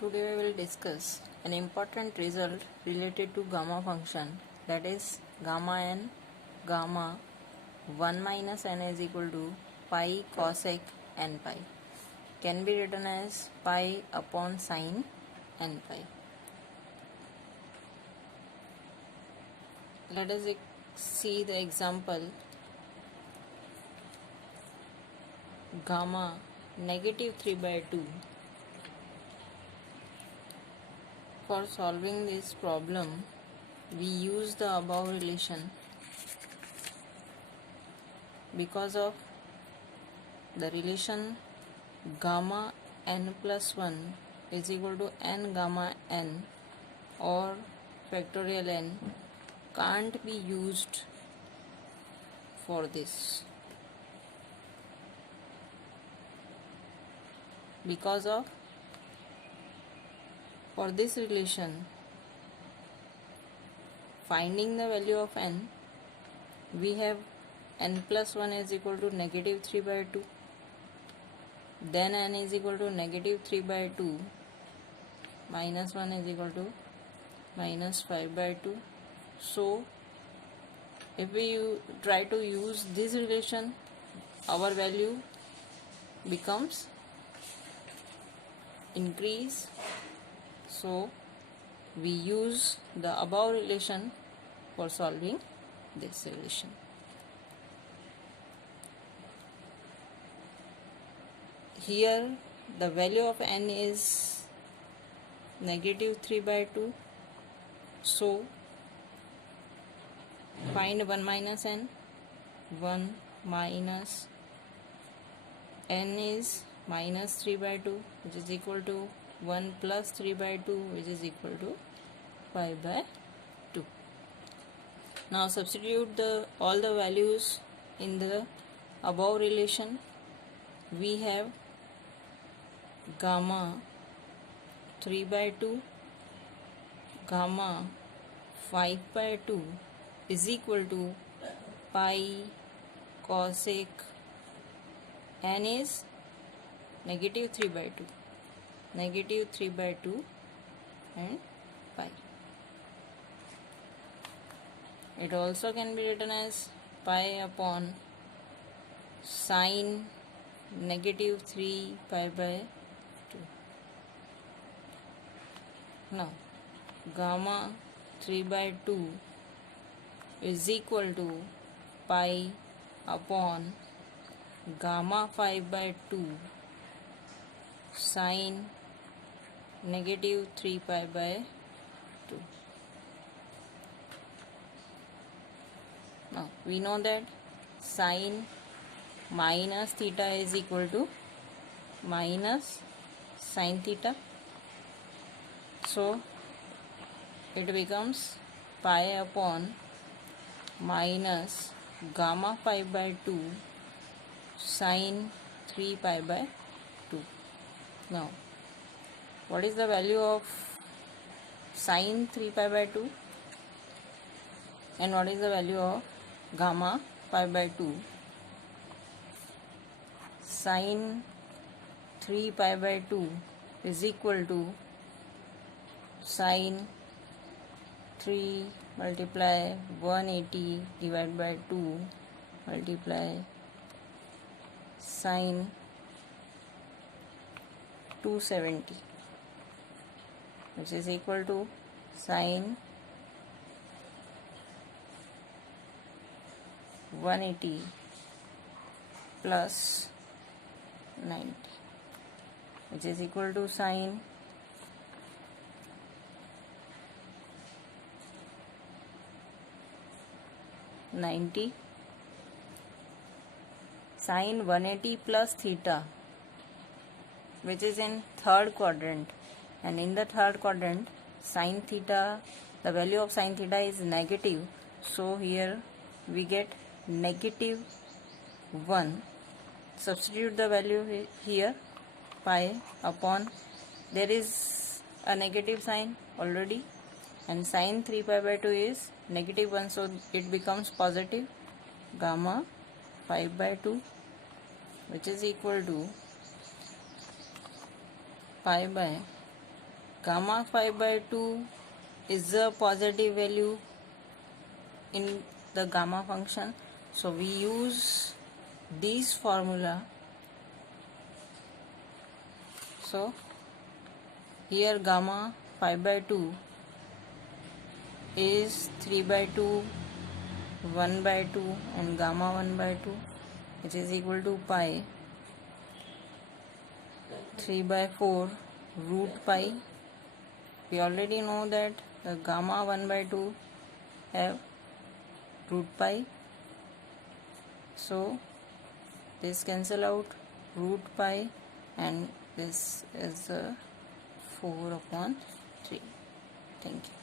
Today we will discuss an important result related to gamma function, that is gamma n. Gamma 1 minus n is equal to pi cosec n pi, can be written as pi upon sine n pi. Let us see the example. Gamma negative 3 by 2. For solving this problem, we use the above relation because of the relation gamma n plus 1 is equal to n gamma n or factorial n can't be used for this. Because of for this relation, finding the value of n, we have n plus 1 is equal to negative 3 by 2, then n is equal to negative 3 by 2, minus 1 is equal to minus 5 by 2. So if we try to use this relation, our value becomes increase. So we use the above relation for solving this relation. Here the value of n is negative 3 by 2. So find 1 minus n. 1 minus n is minus 3 by 2, which is equal to 1 plus 3 by 2, which is equal to 5 by 2. Now substitute all the values in the above relation. We have gamma 3 by 2, gamma 5 by 2 is equal to pi cosec n is negative 3 by 2. Negative 3 by 2 and pi. It also can be written as pi upon sine negative 3 pi by 2. Now gamma 3 by 2 is equal to pi upon gamma 5 by 2 sine negative 3 pi by 2. Now we know that sine minus theta is equal to minus sine theta. So it becomes pi upon minus gamma 5 by 2 sine 3 pi by 2. Now what is the value of sine 3 pi by 2 and what is the value of gamma pi by 2? Sine 3 pi by 2 is equal to sine 3 multiply 180 divided by 2 multiply sine 270, which is equal to sine 180 plus 90, which is equal to sine 90. Sine 180 plus theta, which is in third quadrant, and in the third quadrant sine theta, the value of sine theta is negative, so here we get negative 1. Substitute the value here, pi upon, there is a negative sign already, and sine 3 pi by 2 is negative 1, so it becomes positive. Gamma 5 by 2, which is equal to pi by gamma 5 by 2 is a positive value in the gamma function, so we use this formula. So here gamma 5 by 2 is 3 by 2, 1 by 2 and gamma 1 by 2, which is equal to pi 3 by 4 root pi. We already know that the gamma 1 by 2 have root pi, so this cancel out root pi and this is 4/3. Thank you.